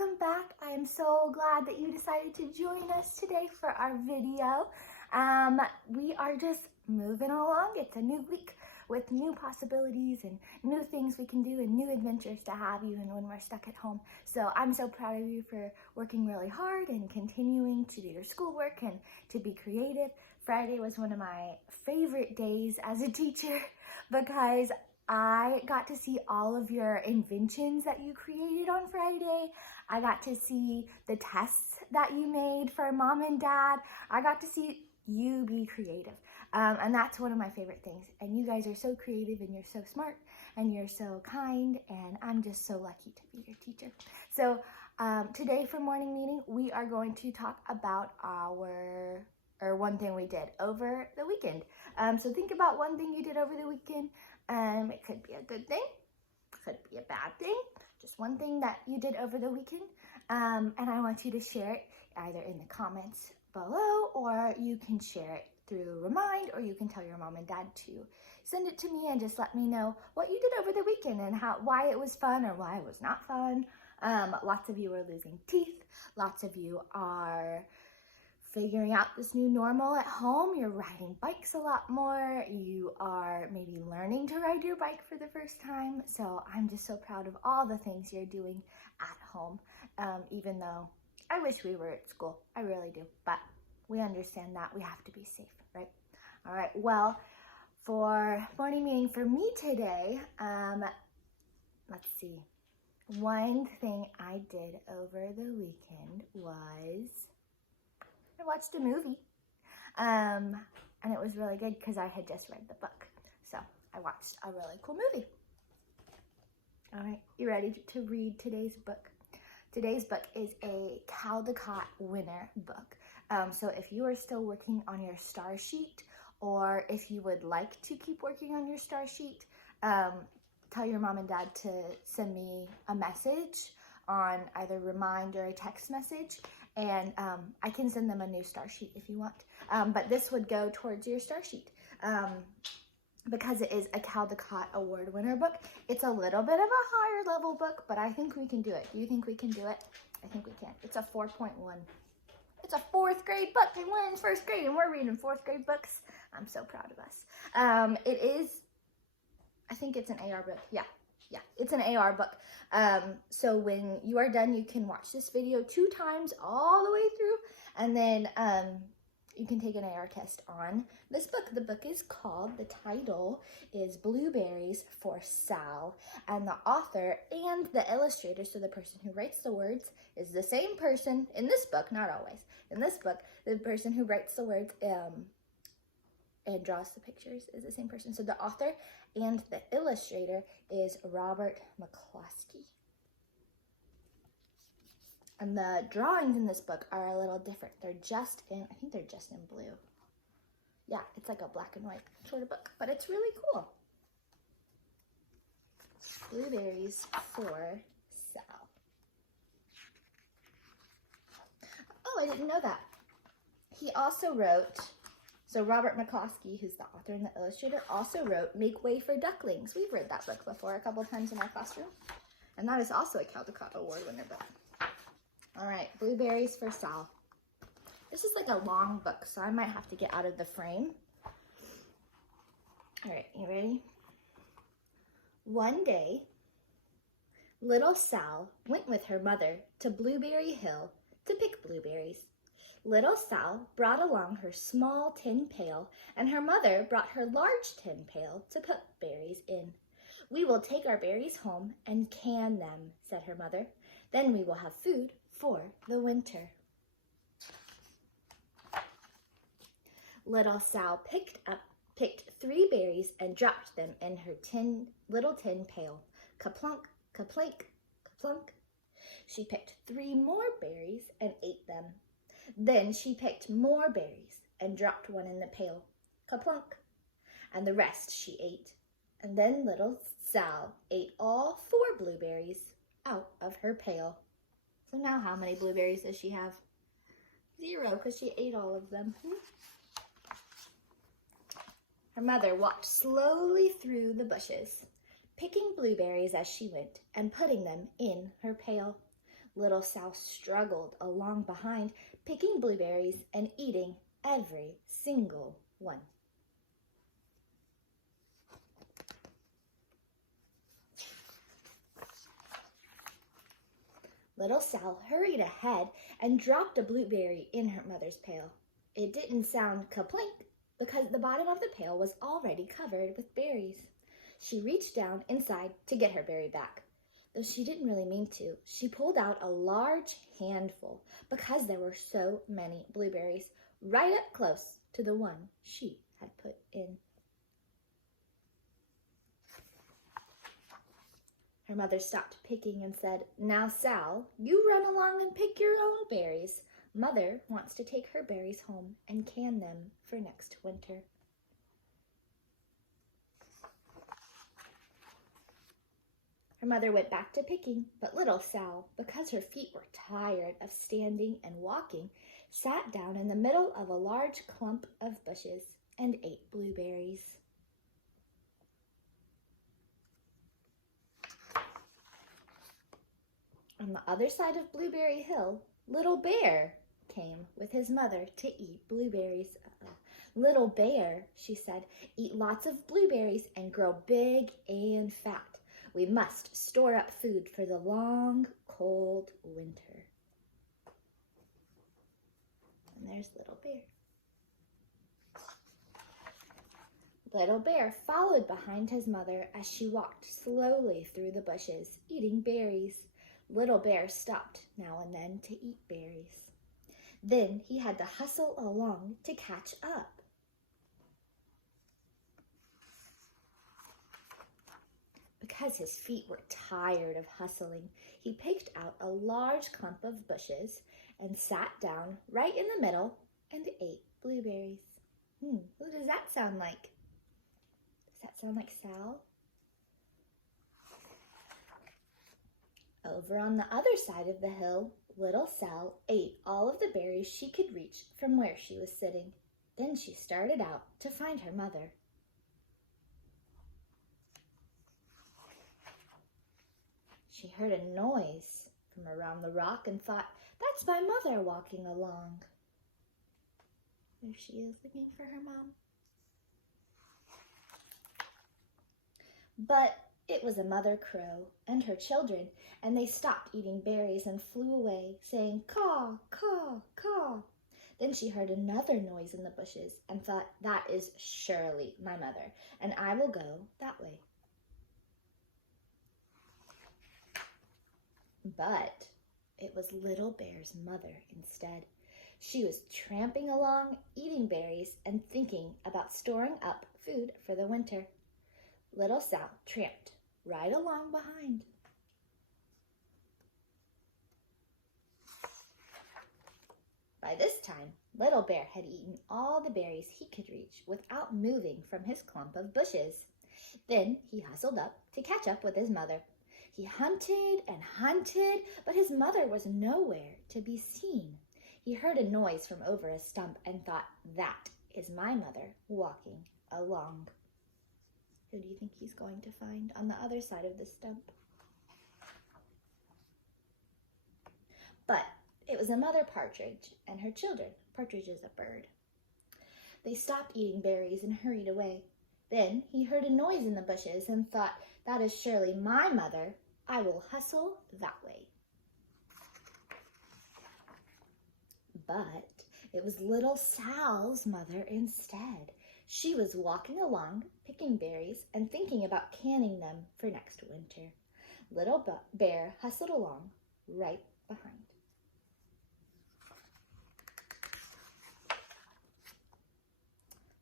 welcome back. I am so glad that you decided to join us today for our video. We are just moving along. It's a new week with new possibilities and new things we can do and new adventures to have even when we're stuck at home. So I'm so proud of you for working really hard and continuing to do your schoolwork and to be creative. Friday was one of my favorite days as a teacher because I got to see all of your inventions that you created on Friday. I got to see the tests that you made for mom and dad. I got to see you be creative. And that's one of my favorite things. And you guys are so creative and you're so smart and you're so kind. And I'm just so lucky to be your teacher. So today for morning meeting, we are going to talk about one thing we did over the weekend. So think about one thing you did over the weekend. It could be a good thing, could be a bad thing, just one thing that you did over the weekend. And I want you to share it either in the comments below, or you can share it through Remind, or you can tell your mom and dad to send it to me and just let me know what you did over the weekend and why it was fun or why it was not fun. Lots of you are losing teeth. Lots of you are figuring out this new normal at home. You're riding bikes a lot more. You are maybe learning to ride your bike for the first time. So I'm just so proud of all the things you're doing at home, even though I wish we were at school. I really do. But we understand that we have to be safe, right? All right. Well, for morning meeting for me today, let's see. One thing I did over the weekend was I watched a movie, and it was really good because I had just read the book. So I watched a really cool movie. All right, you ready to read today's book? Today's book is a Caldecott winner book. So if you are still working on your star sheet, or if you would like to keep working on your star sheet, tell your mom and dad to send me a message on either Remind or a text message. And I can send them a new star sheet if you want. But this would go towards your star sheet because it is a Caldecott Award winner book. It's a little bit of a higher level book, but I think we can do it. Do you think we can do it? I think we can. It's a 4.1. It's a 4th grade book, and we're in 1st grade, and we're reading 4th grade books. I'm so proud of us. It is, I think it's an AR book. Yeah, it's an AR book. So when you are done, you can watch this video 2 times all the way through, and then you can take an AR test on this book. The book is called, the title is Blueberries For Sal, and the author and the illustrator, so the person who writes the words, is the same person in this book, not always. In this book, the person who writes the words and draws the pictures is the same person. So the author and the illustrator is Robert McCloskey. And the drawings in this book are a little different. They're just in, I think they're just in blue. Yeah, it's like a black and white sort of book, but it's really cool. Blueberries for Sal. Oh, I didn't know that. He also wrote, so Robert McCloskey, who's the author and the illustrator, also wrote Make Way for Ducklings. We've read that book before a couple times in our classroom. And that is also a Caldecott Award winner book. All right, Blueberries for Sal. This is like a long book, so I might have to get out of the frame. All right, you ready? One day, little Sal went with her mother to Blueberry Hill to pick blueberries. Little Sal brought along her small tin pail, and her mother brought her large tin pail to put berries in. We will take our berries home and can them, said her mother. Then we will have food for the winter. Little Sal picked 3 berries and dropped them in her little tin pail. Kaplunk, kaplink, kaplunk. She picked 3 more berries and ate them. Then she picked more berries and dropped one in the pail. Kaplunk. And the rest she ate. And then little Sal ate all 4 blueberries out of her pail. So now how many blueberries does she have? 0, because she ate all of them. Her mother walked slowly through the bushes, picking blueberries as she went and putting them in her pail. Little Sal struggled along behind, picking blueberries and eating every single one. Little Sal hurried ahead and dropped a blueberry in her mother's pail. It didn't sound kaplink because the bottom of the pail was already covered with berries. She reached down inside to get her berry back. Though she didn't really mean to, she pulled out a large handful because there were so many blueberries right up close to the one she had put in. Her mother stopped picking and said, "Now, Sal, you run along and pick your own berries. Mother wants to take her berries home and can them for next winter." Her mother went back to picking, but little Sal, because her feet were tired of standing and walking, sat down in the middle of a large clump of bushes and ate blueberries. On the other side of Blueberry Hill, Little Bear came with his mother to eat blueberries. "Little Bear," she said, "eat lots of blueberries and grow big and fat. We must store up food for the long, cold winter." And there's Little Bear. Little Bear followed behind his mother as she walked slowly through the bushes, eating berries. Little Bear stopped now and then to eat berries. Then he had to hustle along to catch up. Because his feet were tired of hustling, he picked out a large clump of bushes and sat down right in the middle and ate blueberries. Who does that sound like? Does that sound like Sal? Over on the other side of the hill, little Sal ate all of the berries she could reach from where she was sitting. Then she started out to find her mother. She heard a noise from around the rock and thought, "That's my mother walking along." There she is, looking for her mom. But it was a mother crow and her children, and they stopped eating berries and flew away, saying, "Caw, caw, caw." Then she heard another noise in the bushes and thought, "That is surely my mother, and I will go that way." But it was Little Bear's mother instead. She was tramping along, eating berries, and thinking about storing up food for the winter. Little Sal tramped right along behind. By this time, Little Bear had eaten all the berries he could reach without moving from his clump of bushes. Then he hustled up to catch up with his mother. He hunted and hunted, but his mother was nowhere to be seen. He heard a noise from over a stump and thought, "That is my mother walking along." Who do you think he's going to find on the other side of the stump? But it was a mother partridge and her children. Partridge is a bird. They stopped eating berries and hurried away. Then he heard a noise in the bushes and thought, "That is surely my mother. I will hustle that way." But it was little Sal's mother instead. She was walking along, picking berries and thinking about canning them for next winter. Little Bear hustled along right behind.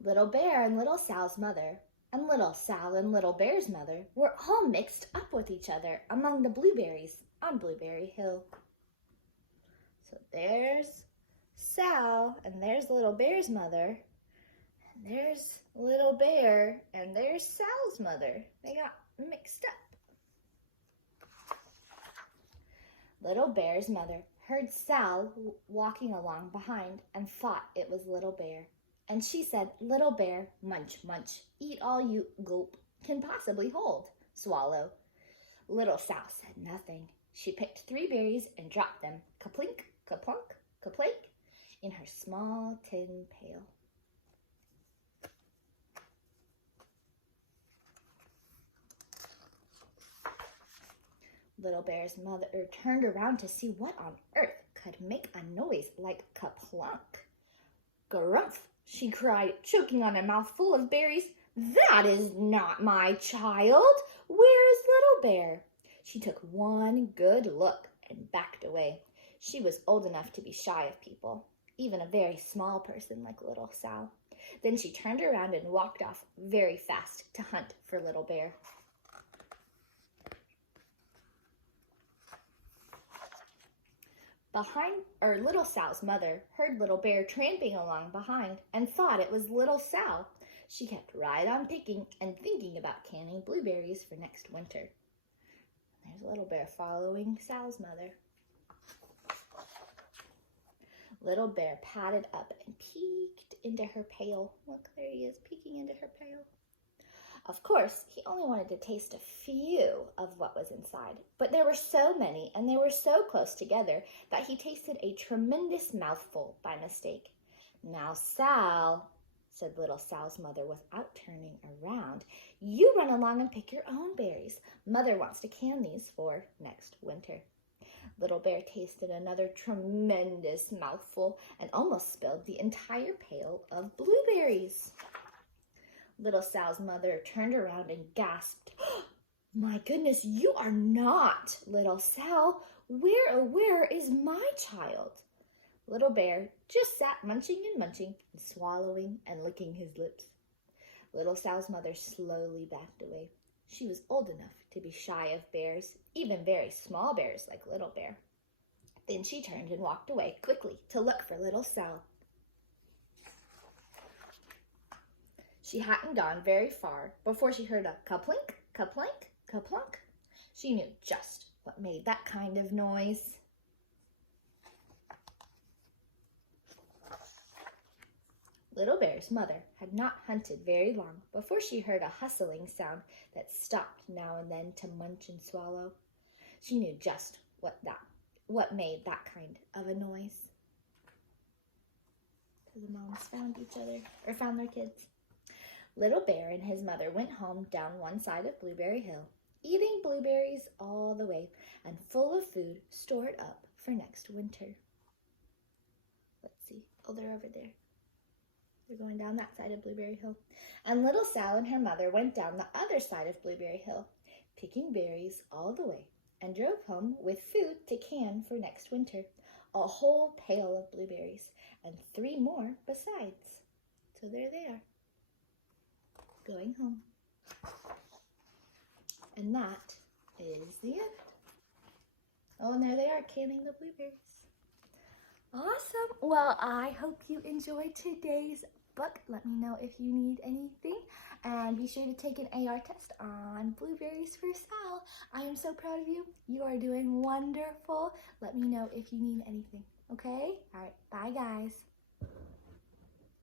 Little Bear and little Sal's mother, and little Sal and Little Bear's mother were all mixed up with each other among the blueberries on Blueberry Hill. So there's Sal, and there's Little Bear's mother, and there's Little Bear, and there's Sal's mother. They got mixed up. Little Bear's mother heard Sal walking along behind and thought it was Little Bear. And she said, "Little Bear, munch, munch, eat all you, gulp, can possibly hold, swallow." Little Sal said nothing. She picked 3 berries and dropped them, kaplink, kaplunk, kaplink, in her small tin pail. Little Bear's mother turned around to see what on earth could make a noise like kaplunk. "Grumph!" she cried, choking on a mouthful of berries. "That is not my child. Where is Little Bear?" She took one good look and backed away. She was old enough to be shy of people, even a very small person like little Sal. Then she turned around and walked off very fast to hunt for Little Bear. Little Sal's mother heard Little Bear tramping along behind and thought it was little Sal. She kept right on picking and thinking about canning blueberries for next winter. There's Little Bear following Sal's mother. Little Bear padded up and peeked into her pail. Look, there he is, peeking into her pail. Of course, he only wanted to taste a few of what was inside, but there were so many and they were so close together that he tasted a tremendous mouthful by mistake. "Now, Sal," said little Sal's mother without turning around, "you run along and pick your own berries. Mother wants to can these for next winter." Little Bear tasted another tremendous mouthful and almost spilled the entire pail of blueberries. Little Sal's mother turned around and gasped, "My goodness, you are not little Sal. Where is my child?" Little Bear just sat munching and swallowing and licking his lips. Little Sal's mother slowly backed away. She was old enough to be shy of bears, even very small bears like Little Bear. Then she turned and walked away quickly to look for little Sal. She hadn't gone very far before she heard a kaplink, kaplink, kaplunk. She knew just what made that kind of noise. Little Bear's mother had not hunted very long before she heard a hustling sound that stopped now and then to munch and swallow. She knew just what made that kind of a noise. The moms found their kids. Little Bear and his mother went home down one side of Blueberry Hill, eating blueberries all the way and full of food stored up for next winter. Let's see. Oh, they're over there. They're going down that side of Blueberry Hill. And little Sal and her mother went down the other side of Blueberry Hill, picking berries all the way, and drove home with food to can for next winter, a whole pail of blueberries, and 3 more besides. So there they are, going home. And that is the end. Oh, and there they are, canning the blueberries. Awesome. Well, I hope you enjoyed today's book. Let me know if you need anything. And be sure to take an AR test on Blueberries for Sal. I am so proud of you. You are doing wonderful. Let me know if you need anything. Okay? All right. Bye, guys.